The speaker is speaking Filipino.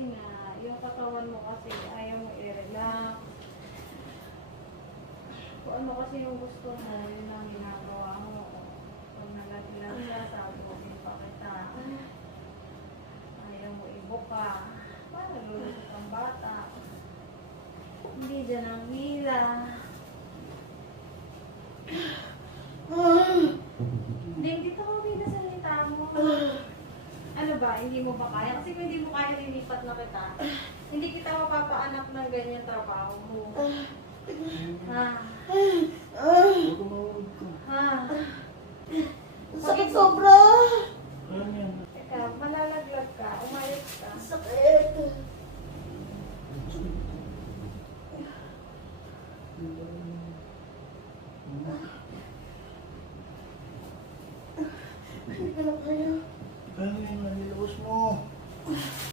Kasi nga, yung katawan mo kasi ayaw mo i-relax. Kung ano kasi yung gusto mo, yun ang ginagawa mo. Pag nalaglag siya, sabugin pa kita. Ayaw mo ibuka. Paano lulusot ang bata? Hindi dyan ang hila. Hindi ka mawin na salita mo. Ano ba, hindi mo ba kaya? Kasi kung hindi mo kaya, lilipat na kita. Hindi kita mapapaanak ng ganyan trabaho mo. Ha? Ha? Sakit sobra. Teka, malalaglag ka. Umayos ka. Sakit. Hindi ka na kaya. Ano yung nanilawas mo?